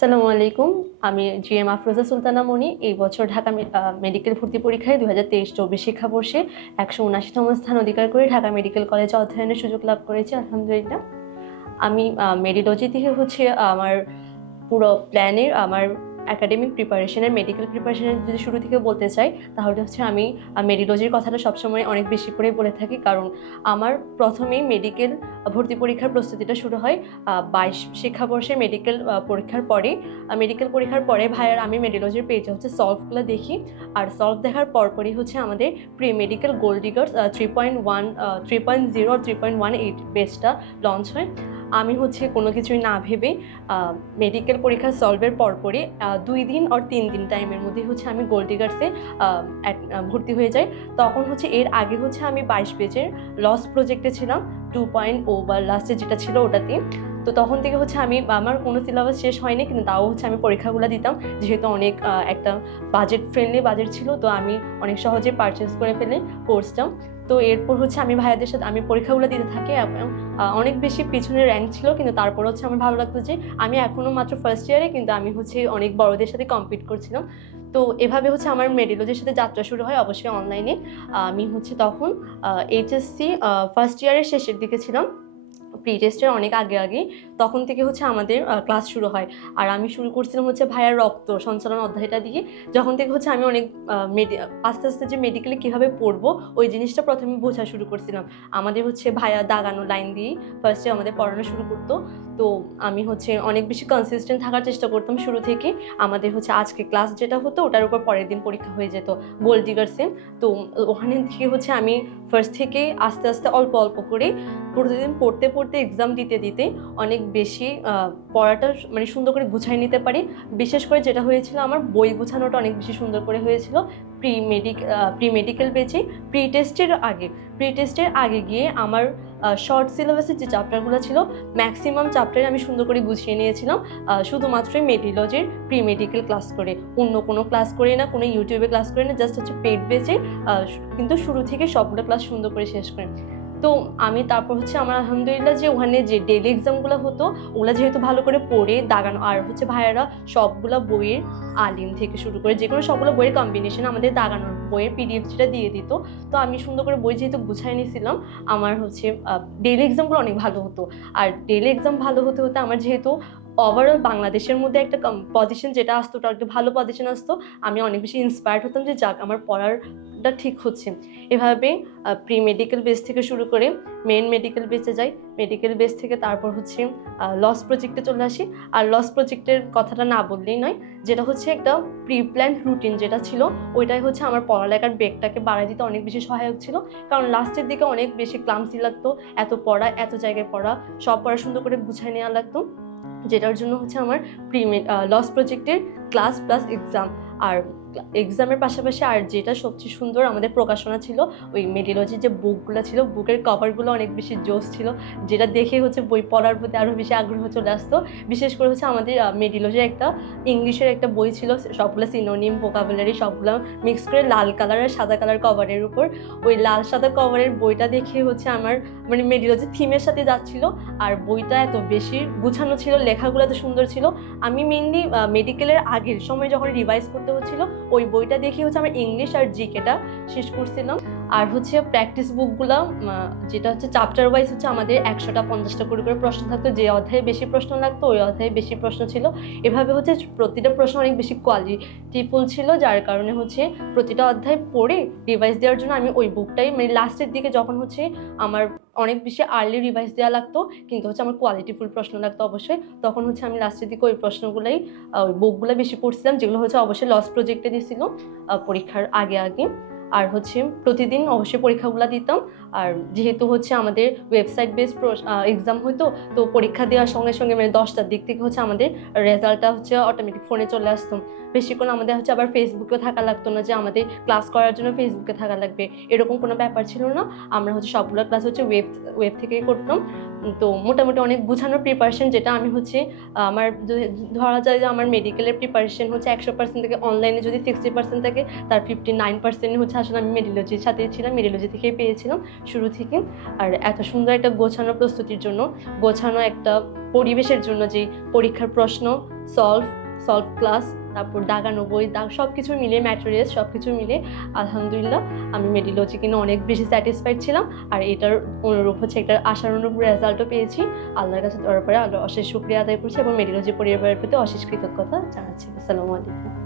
আসসালামু আলাইকুম। আমি জি এম আফরোজা সুলতানা মনি। এই বছর ঢাকা মেডিকেল ভর্তি পরীক্ষায় দু হাজার তেইশ চব্বিশ শিক্ষাবর্ষে একশো উনাশিতম স্থান অধিকার করে ঢাকা মেডিকেল কলেজে অধ্যয়নের সুযোগ লাভ করেছি, আলহামদুলিল্লাহ। আমি মেডিলজি থেকে হচ্ছে আমার পুরো প্ল্যানের আমার একাডেমিক প্রিপারেশনের মেডিকেল প্রিপারেশনের যদি শুরু থেকে বলতে চাই, তাহলে হচ্ছে আমি মেডিলজির কথাটা সবসময় অনেক বেশি করে বলে থাকি। কারণ আমার প্রথমেই মেডিকেল ভর্তি পরীক্ষার প্রস্তুতিটা শুরু হয় বাইশ শিক্ষাবর্ষে মেডিকেল পরীক্ষার পরে মেডিকেল পরীক্ষার পরে ভাইয়ার আমি মেডিলজির পেজে হচ্ছে সলভগুলো দেখি। আর সলভ দেখার পরপরই হচ্ছে আমাদের pre medical gold diggers three point one three point zero three point one eight বেসটা লঞ্চ হয়। আমি হচ্ছে কোনো কিছুই না ভেবে মেডিকেল পরীক্ষা সলভের পরপরই দুই দিন আর তিন দিন টাইমের মধ্যে হচ্ছে আমি গোল্ড ডিগার্সে ভর্তি হয়ে যাই। তখন হচ্ছে এর আগে হচ্ছে আমি বাইশ পেজের লস প্রজেক্টে ছিলাম টু পয়েন্ট ও বা লাস্টে যেটা ছিল ওটাতে। তো তখন থেকে হচ্ছে আমি, আমার কোনো সিলেবাস শেষ হয়নি, কিন্তু তাও হচ্ছে আমি পরীক্ষাগুলো দিতাম। যেহেতু অনেক একটা বাজেট ফ্রেন্ডলি বাজেট ছিল, তো আমি অনেক সহজে পারচেস করে ফেলে কোর্সটা তো এরপর হচ্ছে আমি ভাইয়াদের সাথে, আমি পরীক্ষাগুলো দিতে থাকি এবং অনেক বেশি পিছনে র্যাঙ্ক ছিল, কিন্তু তারপর হচ্ছে আমার ভালো লাগতো যে, আমি এখনও মাত্র ফার্স্ট ইয়ারে কিন্তু আমি হচ্ছে অনেক বড়দের সাথে কম্পিট করছিলাম। তো এভাবে হচ্ছে আমার মেডিলজির সাথে যাত্রা শুরু হয় অবশ্যই অনলাইনে আমি হচ্ছে তখন এইচএসসি ফার্স্ট ইয়ারের শেষের দিকে ছিলাম। প্রি টেস্টের অনেক আগে আগে, তখন থেকে হচ্ছে আমাদের ক্লাস শুরু হয়। আর আমি শুরু করছিলাম হচ্ছে ভাইয়ার রক্ত সঞ্চালন অধ্যায়টা দিয়ে, যখন থেকে হচ্ছে আমি অনেক মেডি- আস্তে আস্তে যে মেডিকেলে কীভাবে পড়ব, ওই জিনিসটা প্রথমে বোঝা শুরু করছিলাম। আমাদের হচ্ছে ভাইয়া দাগানো লাইন দিয়ে ফার্স্টে আমাদের পড়ানো শুরু করতো। তো আমি হচ্ছে অনেক বেশি কনসিস্টেন্ট থাকার চেষ্টা করতাম শুরু থেকে। আমাদের হচ্ছে আজকে ক্লাস যেটা হতো, ওটার উপর পরের দিন পরীক্ষা হয়ে যেত। গোল্ড ডিগার্সে তো ওখানে থেকে হচ্ছে আমি ফার্স্ট থেকে আস্তে আস্তে অল্প অল্প করে প্রতিদিন পড়তে পড়তে এক্সাম দিতে দিতে অনেক বেশি পড়াটা মানে সুন্দর করে গুছাই নিতে পারি। বিশেষ করে যেটা হয়েছিল আমার বই গুছানোটা অনেক বেশি সুন্দর করে হয়েছিল প্রি মেডিক প্রি মেডিকেল পেজে প্রি টেস্টের আগে প্রি টেস্টের আগে গিয়ে আমার শর্ট সিলেবাসের যে চ্যাপ্টারগুলো ছিল ম্যাক্সিমাম চ্যাপ্টারে আমি সুন্দর করে গুছিয়ে নিয়েছিলাম শুধুমাত্রই মেডিলজির প্রি মেডিকেল ক্লাস করে। অন্য কোনো ক্লাস করে না, কোনো ইউটিউবে ক্লাস করে না জাস্ট হচ্ছে পেড বেচে কিন্তু শুরু থেকে সবগুলো ক্লাস সুন্দর করে শেষ করে। তো আমি তারপর হচ্ছে আমার আলহামদুলিল্লাহ যে ওখানে যে ডেলি এক্সামগুলো হতো, ওগুলো যেহেতু ভালো করে পড়ে দাগানো, আর হচ্ছে ভাইয়ারা সবগুলো বইয়ের আলিম থেকে শুরু করে যে কোনো সবগুলো বইয়ের কম্বিনেশন আমাদের দাগানোর বইয়ের পিডিএফ যেটা দিয়ে দিত, তো আমি সুন্দর করে বই যেহেতু গুছাই নিয়েছিলাম, আমার হচ্ছে ডেলি এক্সামগুলো অনেক ভালো হতো। আর ডেলি এক্সাম ভালো হতে হতে আমার যেহেতু ওভারঅল বাংলাদেশের মধ্যে একটা পজিশন যেটা আসতো, ওটা একটা ভালো পজিশন আসতো, আমি অনেক বেশি ইন্সপায়ার্ড হতাম যে যাক, আমার পড়ারটা ঠিক হচ্ছে। এভাবে প্রি মেডিকেল বেস থেকে শুরু করে মেন মেডিকেল বেসে যাই মেডিকেল বেস থেকে তারপর হচ্ছে লস প্রজেক্টে চলে আসি। আর লস প্রজেক্টের কথাটা না বললেই নয়, যেটা হচ্ছে একটা প্রি প্ল্যান রুটিন যেটা ছিল, ওইটাই হচ্ছে আমার পড়ালেখার বেগটাকে বাড়াই দিতে অনেক বেশি সহায়ক ছিল। কারণ লাস্টের দিকে অনেক বেশি ক্লামসি লাগতো, এত পড়া, এত জায়গায় পড়া, সব পড়া সুন্দর করে গুছাই নেওয়া লাগতো। যেটার জন্য হচ্ছে আমার প্রি লস প্রজেক্টের ক্লাস প্লাস এক্সাম আর এক্সামের পাশাপাশি আর যেটা সবচেয়ে সুন্দর আমাদের প্রকাশনা ছিল, ওই মেডিলজির যে বুকগুলো ছিল বুকের কভারগুলো অনেক বেশি জোস ছিল, যেটা দেখে হচ্ছে বই পড়ার প্রতি আরও বেশি আগ্রহ চলে আসতো। বিশেষ করে হচ্ছে আমাদের মেডিলজির একটা, ইংলিশের একটা বই ছিল, সবগুলো সিনোনিম ভোকাবুলারি সবগুলো মিক্স করে লাল কালার আর সাদা কালার কভারের উপর। ওই লাল সাদা কভারের বইটা দেখে হচ্ছে আমার মানে মেডিলজি থিমের সাথে যাচ্ছিল, আর বইটা এত বেশি গুছানো ছিল, লেখাগুলো এত সুন্দর ছিল। আমি মেনলি মেডিকেলের আগের সময় যখন রিভাইজ করতে হচ্ছিল ওই বইটা দেখে হচ্ছে আমার ইংলিশ আর জিকেটা শেষ করছিলাম। আর হচ্ছে প্র্যাকটিস বুকগুলো যেটা হচ্ছে চ্যাপ্টার ওয়াইজ হচ্ছে আমাদের একশোটা পঞ্চাশটা করে করে প্রশ্ন থাকতো। যে অধ্যায়ে বেশি প্রশ্ন লাগতো, ওই অধ্যায়ে বেশি প্রশ্ন ছিল। এভাবে হচ্ছে প্রতিটা প্রশ্ন অনেক বেশি কোয়ালিটিফুল ছিল, যার কারণে হচ্ছে প্রতিটা অধ্যায় পড়ে রিভাইজ দেওয়ার জন্য আমি ওই বুকটাই মানে লাস্টের দিকে যখন হচ্ছে আমার অনেক বেশি আর্লি রিভাইজ দেওয়া লাগতো, কিন্তু হচ্ছে আমার কোয়ালিটিফুল প্রশ্ন লাগতো অবশ্যই, তখন হচ্ছে আমি লাস্টের দিকে ওই প্রশ্নগুলোই ওই বুকগুলো বেশি পড়ছিলাম, যেগুলো হচ্ছে অবশ্যই লস প্রজেক্টে দিয়েছিল পরীক্ষার আগে আগে। আর হচ্ছে প্রতিদিন অবশ্যই পরীক্ষাগুলো দিতাম। আর যেহেতু হচ্ছে আমাদের ওয়েবসাইট বেস এক্সাম হতো তো পরীক্ষা দেওয়ার সঙ্গে সঙ্গে মানে দশটার দিক থেকে হচ্ছে আমাদের রেজাল্টটা হচ্ছে অটোমেটিক ফোনে চলে আসতো। বেশিক্ষণ আমাদের হচ্ছে আবার ফেসবুকে থাকা লাগতো না যে আমাদের ক্লাস করার জন্য ফেসবুকে থাকা লাগবে। এরকম কোনো ব্যাপার ছিল না। আমরা হচ্ছে সবগুলো ক্লাস হচ্ছে ওয়েব ওয়েব থেকেই করতাম। তো মোটামুটি অনেক গুছানোর প্রিপারেশন যেটা আমি হচ্ছে আমার ধরা যায় যে আমার মেডিকেলের প্রিপারেশন হচ্ছে একশো পার্সেন্ট থেকে অনলাইনে যদি সিক্সটি পার্সেন্ট থাকে, তার ফিফটি নাইন পার্সেন্ট হচ্ছে আসলে আমি মেডিলজির সাথে ছিলাম মেডিলজি থেকেই পেয়েছিলাম শুরু থেকে। আর এত সুন্দর একটা গোছানো প্রস্তুতির জন্য, গোছানো একটা পরিবেশের জন্য যে পরীক্ষার প্রশ্ন সলভ সলভ ক্লাস তারপর দাগানো বই দাগ সব কিছু মিলে ম্যাটেরিয়ালস সব কিছু মিলে আলহামদুলিল্লাহ আমি মেডিলজি কিনে অনেক বেশি স্যাটিসফাইড ছিলাম। আর এটার অনুরূপ হচ্ছে একটা আশার অনুরূপ রেজাল্টও পেয়েছি। আল্লাহর কাছে দেওয়ার পরে আল্লাহ অশেষ শুক্রিয়া আদায় করছি এবং মেডিলজি পরিবারের প্রতি অশেষ কৃতজ্ঞতা জানাচ্ছি। আসসালামু আলাইকুম।